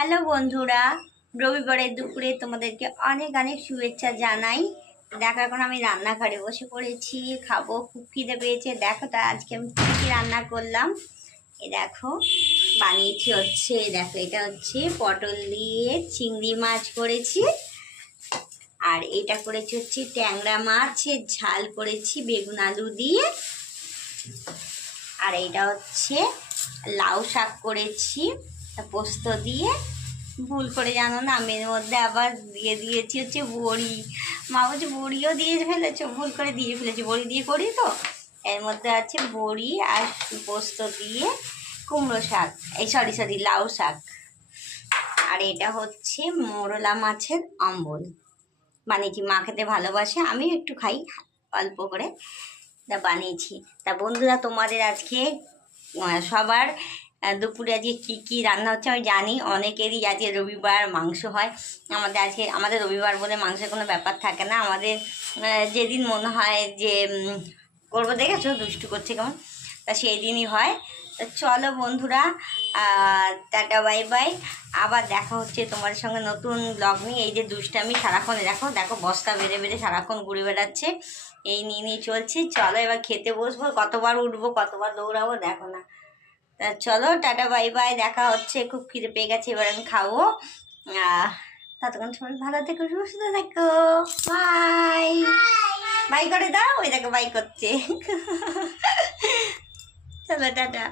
Hello বন্ধুরা, রবিবারের দুপুরে তোমাদেরকে অনেক অনেক শুভেচ্ছা জানাই। দেখো এখন আমি রান্নাঘরে বসে পড়েছি, খাবো, খুব খিদে পেয়েছে। দেখো তা আজকে আমি কী কী রান্না করলাম। দেখো বানিয়েছি হচ্ছে, দেখো এটা হচ্ছে পটল দিয়ে চিংড়ি মাছ করেছি, আর এটা করেছি হচ্ছে ট্যাংরা মাছের ঝাল করেছি বেগুন আলু দিয়ে, আর এটা হচ্ছে লাউ শাক করেছি পোস্ত দিয়ে। ভুল করে জানো না, আমি এর মধ্যে আবার দিয়ে দিয়েছি হচ্ছে বড়ি। মা বলছে বড়িও দিয়ে ফেলেছো, ভুল করে দিয়ে ফেলেছি, বড়ি দিয়ে করি তো। এর মধ্যে আছে বড়ি আর পোস্ত দিয়ে কুমড়ো শাক, সরি লাউ শাক। আর এটা হচ্ছে মোরলা মাছের অম্বল বানিয়েছি। মা খেতে ভালোবাসে, আমিও একটু খাই অল্প করে, তা বানিয়েছি। তা বন্ধুরা, তোমাদের আজকে সবার দুপুরে আজকে কী কী রান্না হচ্ছে আমি জানি। অনেকেরই আজকে রবিবার মাংস হয়, আমাদের রবিবার বলে মাংসের কোনো ব্যাপার থাকে না। আমাদের যেদিন মনে হয় যে করবো, দেখেছো দুষ্টু করছে কেমন, তা সেই দিনই হয়। তা চলো বন্ধুরা, টাটা বাই বাই, আবার দেখা হচ্ছে তোমাদের সঙ্গে নতুন ব্লগ নিয়ে। এই যে দুষ্টামি সারাক্ষণ, দেখো দেখো বস্তা বেড়ে বেড়ে সারাক্ষণ ঘুরে বেড়াচ্ছে, এই নিয়ে নিয়ে চলছে। চলো এবার খেতে বসবো, কতবার উঠবো কতবার দৌড়াবো দেখো না। তা চলো টাটা বাই বাই, দেখা হচ্ছে। খুব খিদে পেয়ে গেছে, এবার আমি খাবো। ততক্ষণ সবাই ভালো থেকো, সুস্থ থেকো, বাই বাই করে দাও, ওই দেখো বাই করছে। চলো টাটা।